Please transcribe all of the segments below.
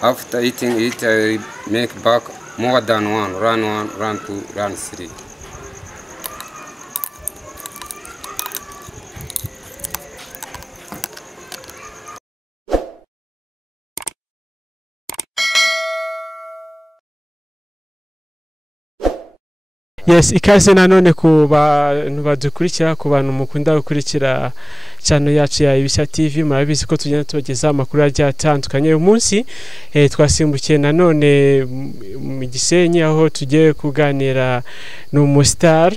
After eating it, I make back more than one, run 2, run 3. Yes, ikaze nanone ku bantu badukurikira, ku bantu mukunda gukurikira channel yacu ya Ibishya TV. Murabizi ko tugenda tubageza amakuru agiye atandukanye. Uyu munsi twasimbukiye nanone mu Gisenyi, aho tugiye kuganira n'umustar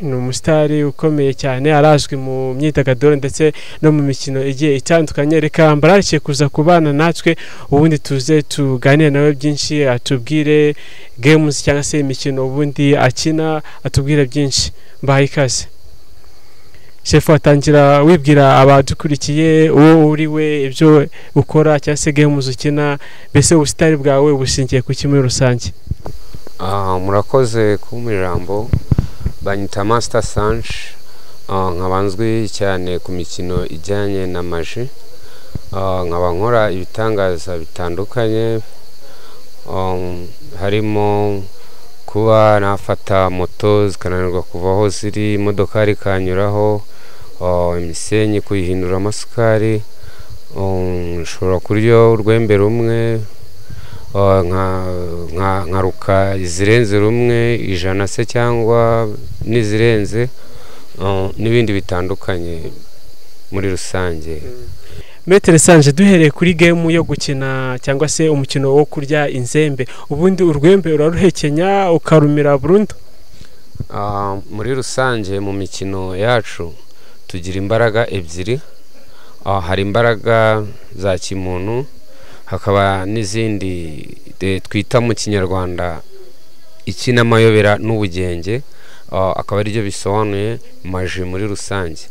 ukomeye cyane, arazwi mu myidagaduro ndetse no mu mikino igiye itandukanye. Reka mbararikiye kuza kubana natwe, ubundi tuze tuganire nawe byinshi, atubwire games cyangwa se imikino ubundi akina, atubwire byinshi. Mbahaye ikaze. Chef, watangira wibwira abadukurikiye uwo uri we, ibyo ukora cyangwa se games ukina, bese ubusitari bwawe bushingiye ku kimwe rusange. Murakoze kumirambo, banyita Master Sanch, nkabanzwe cyane ku mikino ijyanye na maji, nkaba nkora ibitangaza bitandukanye, harimo kuba nafata moto zikananirwa kuva aho ziri, imodoka ikanyuraho, imisenyi kuyihindura amasukari, nshobora kurya urwembe rumwe, nkaruka izirenze rumwe, 100 se cyangwa n'izirenze, n'ibindi bitandukanye muri rusange. Metere Sanje, duhereye kuri game yo gukina cyangwa se umukino wo kurya inzembe, ubundi urwembe uraruhekenya ukarumira burundu? Muri rusange mu mikino yacu tugira imbaraga ebyiri, hari imbaraga za kimuntu, hakaba n'izindi twita mu Kinyarwanda ikina mayobera n'ubugenge, akaba ari byo bisobanuye maji muri rusange.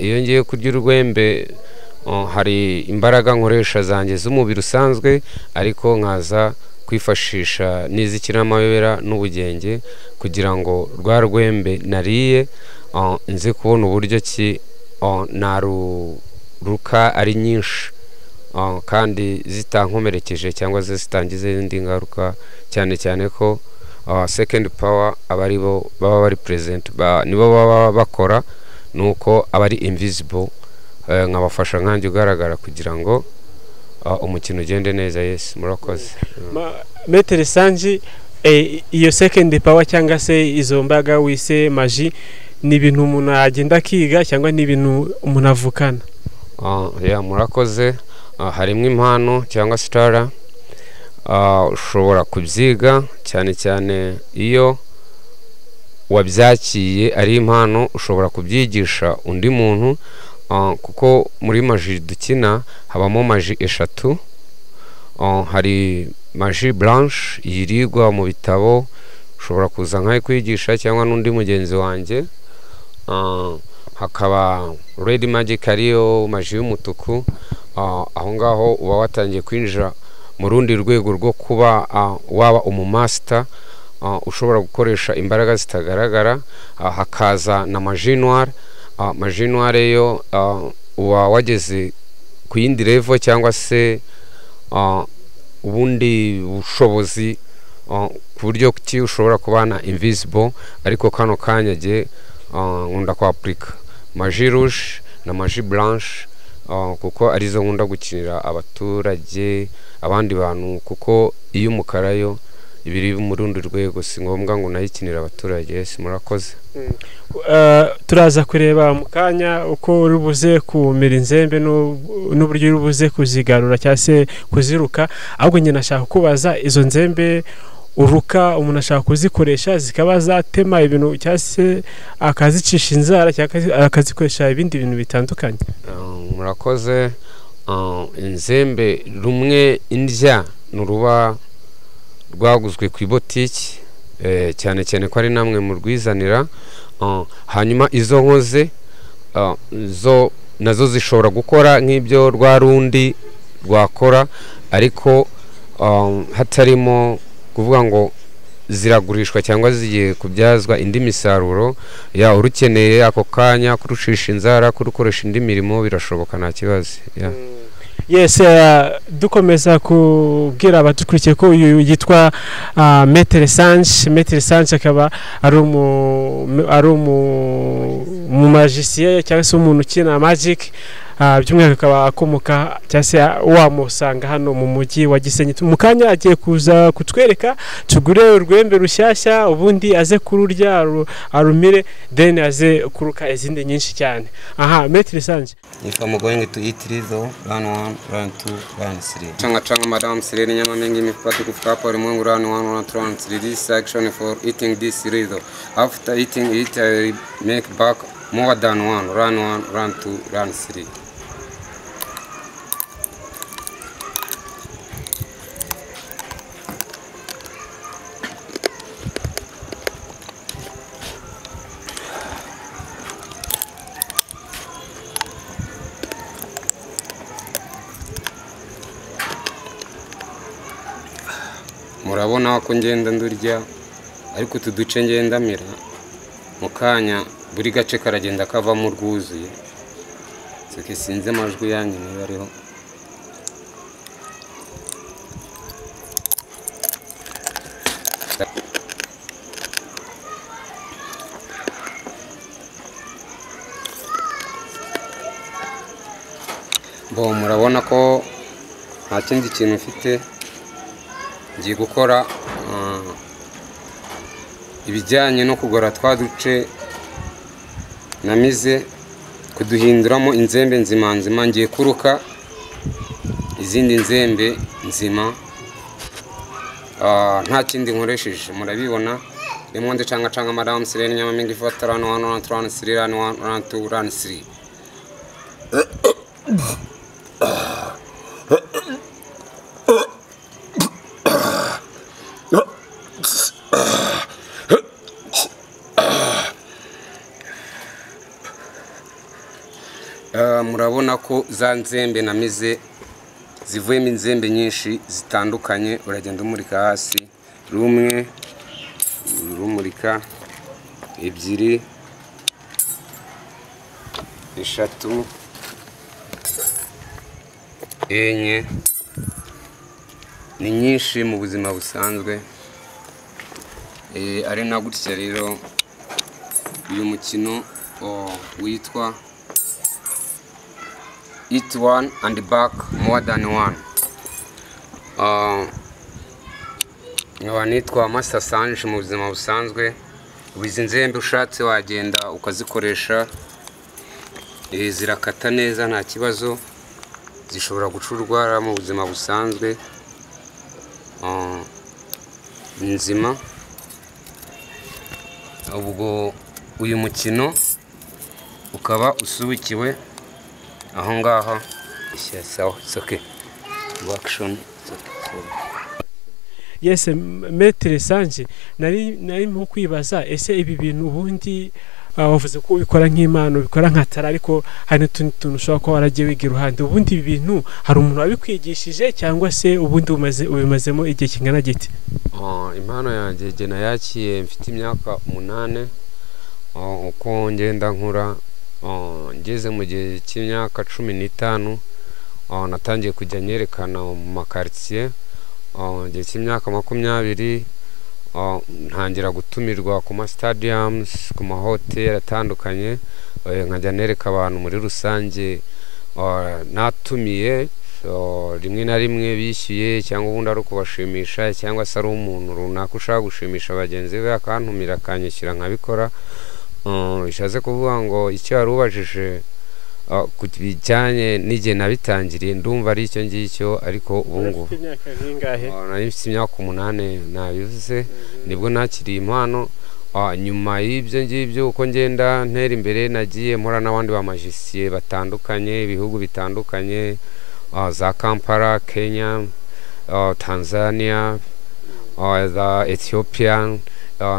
Iyo ngiye kurya urwembe, hari imbaraga nkoresha zanjye z'umubiri usanzwe, ariko nkaza kwifashisha n'izikina amayobera n'ubugenge kugira ngo rwa rwembe nariye nze kubona uburyo ki naruruka ari nyinshi, kandi zitankomerekeje cyangwa zitangize izindi ngaruka, cyane cyane ko second power abari bo baba bari present, nibo baba bakora, nuko abari invisible, nkabafasha nkanjye ugaragara kugira ngo umukino ugende neza. Yes, murakoze. Metere Sanje, iyo second power cyangwa se izo mbaga wise maji, ni ibintu umuntu agenda akiga cyangwa ni ibintu umuntu avukana? Murakoze. Harimo impano cyangwa star, ushobora kubyiga, cyane cyane iyo wabyakiye ari impano ushobora kubyigisha undi muntu, kuko muri maji dukina habamo maji 3. Hari maji blanche yirigwa mu bitabo, ushobora kuza nkaye kwigisha cyangwa n'undi mugenzi wanjye, hakaba red magic ariyo maji y'umutuku, aho ngaho uba watangiye kwinjira mu rundi rwego rwo kuba waba umumaster, ushobora gukoresha imbaraga zitagaragara. Hakaza na maji noire, maji noire yo uba wageze ku yindi level cyangwa se ubundi bushobozi, ku buryo ki ushobora kubana invisible, ariko kano kanyage nkunda kwa Afrika maji rouge na maji blanche, kuko arizo nkunda gukinira abaturage, abandi bantu, kuko iyo umukara yo ibiri mu rundi rwego, si ngombwa ngo nayikinira abaturage. Yes, murakoze. Turaza kureba mu kanya uko urubuze kumira inzembe n'uburyo urubuze kuzigarura cyangwa se kuziruka, ahubwo nyine nashaka kubaza, izo nzembe uruka umuntu ashaka kuzikoresha zikaba zatema ibintu cyangwa se akazicisha inzara cyangwa akazikoresha ibindi bintu bitandukanye? Murakoze. Inzembe rumwe indya nuruba rwaguzwe ku ibotiki, cyane cyane ko ari namwe mu rwizanira, hanyuma izo nkoze nazo zishobora gukora nk'ibyo rwa rundi rwakora, ariko hatarimo kuvuga ngo ziragurishwa cyangwa zigiye kubyazwa indi misaruro. Urukeneye ako kanya kurushisha inzara, kurukoresha indi mirimo birashoboka, nta kibazo. Yes, dukomeza kubwira abadukurikiye ko uyu yitwa Maître Sange akaba ari mu magicien cyangwa se umuntu ukina magic, by'umwihariko akaba akomoka cyangwa se wamusanga hano mu mujyi wa Gisenyi. Mu kanya agiye kuza kutwereka tugure urwembe rushyashya, ubundi aze kururya arumire, then aze kuruka izindi nyinshi cyane. Aha, Maître Sange. If I'm going to eat rizo, run 1, run 2, run 3. Changa Madam Sireni nyama mengi mipatu kufika hapo ulimwengu, run 1, run 2, run 3. This section for eating this rizo. After eating it, I make back more than 1, run 1, run 2, run 3. Murabona ko ngenda ndurya, ariko tuduce ngendamira mu kanya buri gace karagenda kavamo rwuzuye. Seke sinze amajwi yanyu niba ariho. Bo murabona ko nta kindi kintu mfite, ngiye gukora ibijyanye no kugora twaduce namize kuduhinduramo inzembe nzima. Ngiye kuruka izindi nzembe nzima, nta kindi nkoresheje. Murabibona rimwe ndecanga Madam Sireni nyama mingi fata run 1, run 2, run 3, run 1, run 2, run 3. Murabona ko za nzembe namize zivuyemo inzembe nyinshi zitandukanye. Uragenda umurika hasi, rumwe rumurika, ebyiri, eshatu, enye. Ni nyinshi mu buzima busanzwe, ari na gutya rero uyu mukino witwa Eat 1 and back more than 1. Nkaba nitwa Master Sange mu buzima busanzwe. Izi nzembe ushatse wagenda ukazikoresha, zirakata neza nta kibazo, zishobora gucurwara mu buzima busanzwe. Nzima ubwo uyu mukino ukaba usubikiwe aho ngaho. It's okay. Action. Yes, Maître Sange, nari mu kwibaza ese ibi bintu ubundi wavuze ko ubikora nk'Imana, ubikora nk'atara, ariko hari n'utundi tuntu ushobora kuba waragiye wiga iruhande. Ubundi ibi bintu hari umuntu wabikwigishije cyangwa se ubundi ubimazemo igihe kingana giti? Impano yanjye jye nayakiye mfite imyaka 8. Uko ngenda nkura, ngeze mu gihe cy'imyaka 15, natangiye kujya nyerekana mu makartier. Gihe cy'imyaka 20 ntangira gutumirwa ku ma stadiums, ku ma hotel atandukanye, nkajya nereka abantu muri rusange. Natumiye rimwe na rimwe bishyuye, cyangwa ubundi ari ukubashimisha, cyangwa se ari umuntu runaka ushaka gushimisha bagenzi be akantumira akanyishyura nkabikora. Bishaze kuvuga ngo icyo yarubajije ku bijyanye n'igihe nabitangiriye, ndumva ari icyo ngicyo, ariko ubu ngubu nari mfite imyaka 8 nabivuze nibwo nakiriye impano. Nyuma y'ibyo ngibyo uko ngenda ntera imbere, nagiye mpora n'abandi ba magicien batandukanye, ibihugu bitandukanye, za Kampala, Kenya, Tanzania, Ethiopia,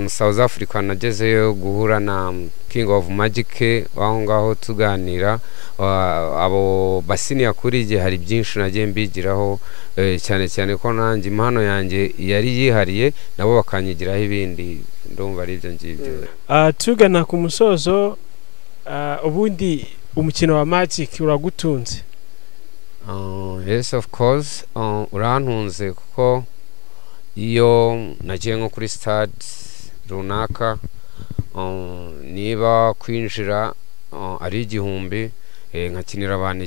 South Africa. Nagezeyo guhura na King of Magic, aho ngaho tuganira. Abo basiniya kuri igihe hari byinshi nagiye mbigiraho, cyane cyane ko nanjye impano yanjye yari yihariye, nabo bakanyigiraho ibindi. Ndumva ari ibyo ngibyo. Tugana ku musozo, ubundi umukino wa magic uragutunze? Yes of course, urantunze kuko iyo nagiye nko kuri stade runaka, niba kwinjira ari igihumbi, nkakinira abantu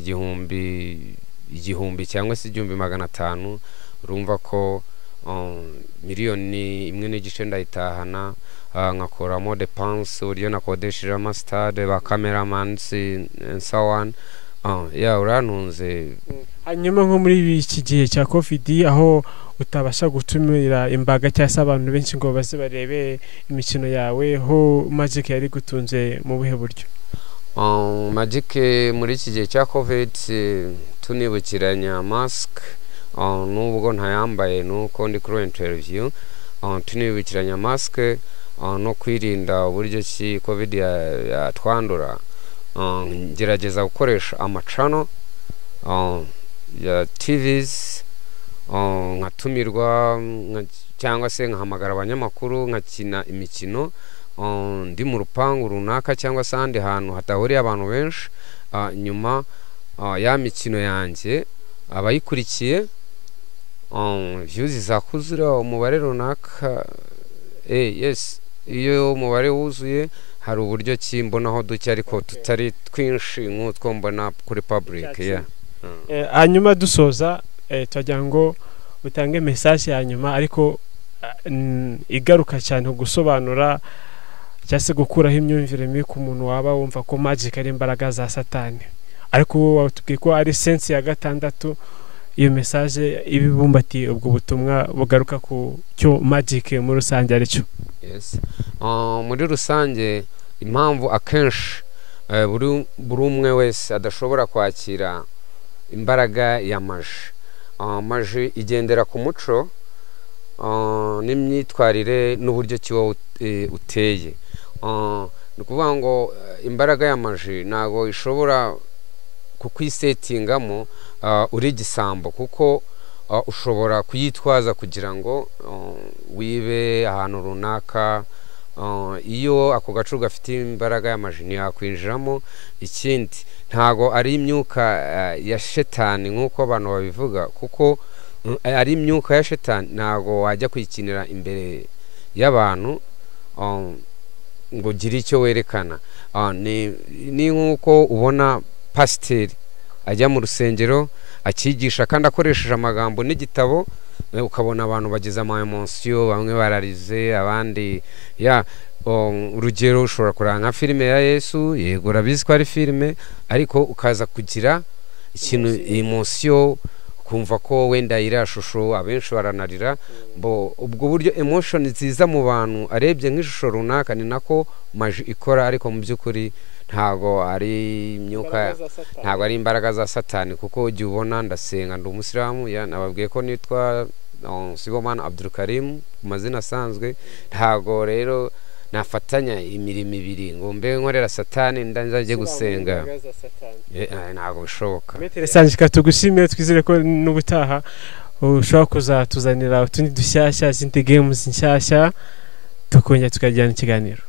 igihumbi cyangwa se 1500, urumva ko miliyoni imwe n'igice ndayitahana, nkakoramo depense uburyo nakodesheje amastade ba cameramans and so on. Urantunze. Hanyuma nko muri iki gihe cya covid aho utabasha gutumira imbaga cyangwa se abantu benshi ngo baze barebe imikino yawe, ho Magic yari gutunze mu buhe buryo? Magic muri iki gihe cya covid tunibukiranya mask, nubwo ntayambaye nuko ndi kuri interview, tunibukiranya mask no kwirinda uburyo ki covid yatwandura. Ngerageza gukoresha amacano ya TVs, nkatumirwa cyangwa se nkahamagara abanyamakuru, nkakina imikino ndi mu rupangu runaka cyangwa se ahandi hantu hatahuriye abantu benshi. Nyuma ya mikino yanjye abayikurikiye, views zakuzura umubare runaka, yes, iyo umubare wuzuye hari uburyo ki mbonaho duke ariko tutari twinshi nk'utwo mbona kuri public. Hanyuma dusoza, twagira ngo utange message ya nyuma ariko igaruka cyane gusobanura cyangwa se gukuraho imyumvire mibi ku muntu waba wumva ko Magic ari imbaraga za Satani, ariko watubwiye ko ari sense ya gatandatu. Iyo message ibibumbatiye ubwo butumwa bugaruka ku cyo Magic muri rusange ari cyo. Yes, muri rusange impamvu akenshi buri umwe wese adashobora kwakira imbaraga ya maji igendera ku muco n'imyitwarire n'uburyo kiwo uteye. Ni ukuvuga ngo imbaraga ya maji ntago ishobora kukwisetingamo uri igisambo, kuko ushobora kuyitwaza kugira ngo wibe ahantu runaka. Iyo ako gacu gafite imbaraga y'amaji ntiyakwinjiramo. Ikindi ntago ari imyuka ya shetani nk'uko abantu babivuga, kuko ari imyuka ya shetani ntago wajya kwikinira imbere y'abantu ngo ugire icyo werekana. Ni nk'uko ubona pasiteri ajya mu rusengero akigisha kandi akoresheje amagambo n'igitabo, ukabona abantu bagize ama emotion, bamwe bararize abandi urugero ushobora kuranga nka filime ya Yesu, yego urabizi ko ari filime, ariko ukaza kugira ikintu emotion, kumva ko wenda iriya shusho abenshi baranarira. Ubwo buryo emotion ziza mu bantu arebye nk'ishusho runaka, ni nako maji ikora, ariko mu by'ukuri ntago ari imyuka, ntago ari imbaraga za Satani, kuko ujye ubona ndasenga ndi umusilamu, nababwiye ko nitwa Sibomana Abdul Karim ku mazina asanzwe. Ntago rero nafatanya imirimo ibiri ngo mbe nkorera Satani ndanzaje gusenga, ntago bishoboka. Metere Sanjika tugushimiye, twizere ko n'ubutaha ushobora kuzatuzanira utundi dushyashya, zindi games nshyashya, tukongera tukajyana ikiganiro.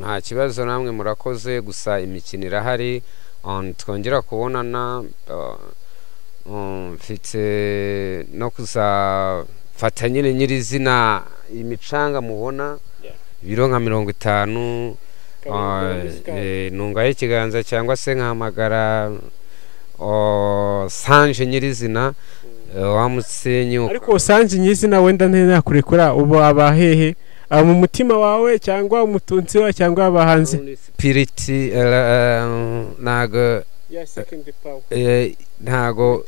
Nta kibazo, namwe murakoze. Gusa imikino irahari, twongera kubonana. Mfite no kuzafata nyine nyirizina imicanga mubona biro nka 50, nungaye ikiganza cyangwa se nkahamagara Sanje nyirizina wa Musenyuka. Ariko Sanje nyirizina wenda ntakurekura, ubu abahehe mu mutima wawe cyangwa umutunzi wawe cyangwa abahanzi spirit ntago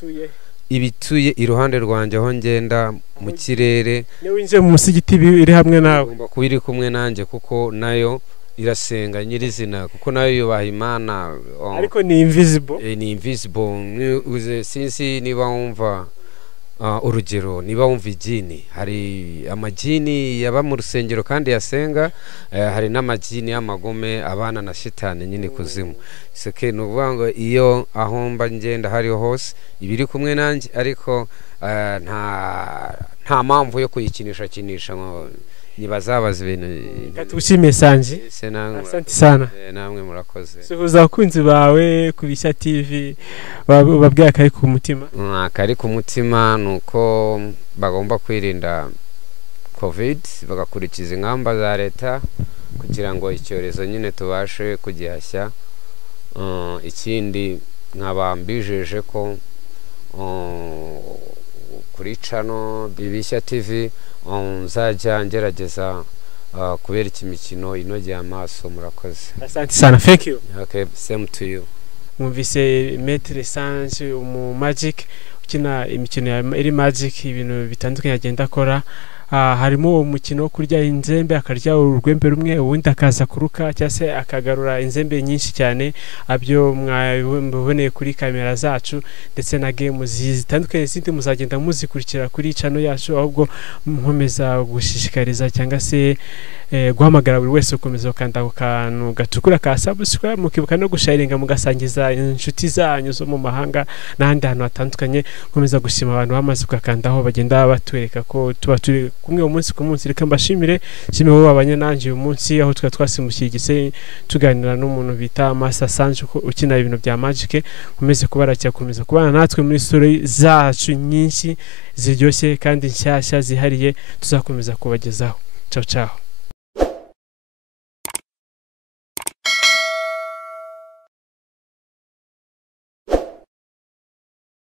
ibituye iruhande rwanjye aho ngenda mu kirere. Niyo winjiye mu musigiti iri hamwe nawe, kuba iri kumwe nanjye, kuko nayo irasenga nyirizina, kuko nayo yubaha Imana, ariko ni invisible. Ni invisible. Sinzi niba wumva urugero, niba wumva igini, hari amagini yaba mu rusengero kandi yasenga, hari n'amagini y'amagome abana na shitani nyine kuzimu. Seke nuvuga ngo iyo aho mba ngenda hariho hose ibiri kumwe nanjye, ariko nta mpamvu yo kuyikinisha ngo ntibazabaza ibintu tugushimiye Sanji se namwe asante sana namwe murakoze suhuza abakunzi bawe ku Bishya TV babwira kari ku mutima kari ku mutima nuko bagomba kwirinda covid bagakurikiza ingamba za leta kugira ngo icyorezo nyine tubashe kugihashya ikindi nkabambijeje ko kuri channel Bishya TV nzajya ngerageza kubera imikino inogeye amaso murakoze asante sana thank you okay same to you mwumvise Maître Sanji umu magic ukina imikino iri magic ibintu bitandukanye agenda akora harimo umukino wo kurya inzembe akarya urwembe rumwe ubundi akaza kuruka cyase akagarura inzembe nyinshi cyane abyo mwaboneye kuri kamera zacu ndetse na game zitandukanye zindi muzagenda muzikurikira kuri channel yacu ahubwo nkomeza gushishikariza cyangwa se guhamagara buri wese ukomeza ukanda ku kantu gatukura ka subscribe mukibuka no gusharinga mugasangiza inshuti zanyu zo mu mahanga n'ahandi hantu hatandukanye nkomeza gushima abantu bamaze kukandaho bagenda batwereka ko tuba turi kumwe umunsi ku munsi reka mbashimire shime wowe abanye nanje uyu munsi aho twashimushyigise tuganira n'umuntu bita Master Sanji ukina ibintu bya magic nkomeze kubarakira komeza kubana natwe muri story zacu nyinshi ziryoshye kandi nshyashya zihariye tuzakomeza kubagezaho ciao ciao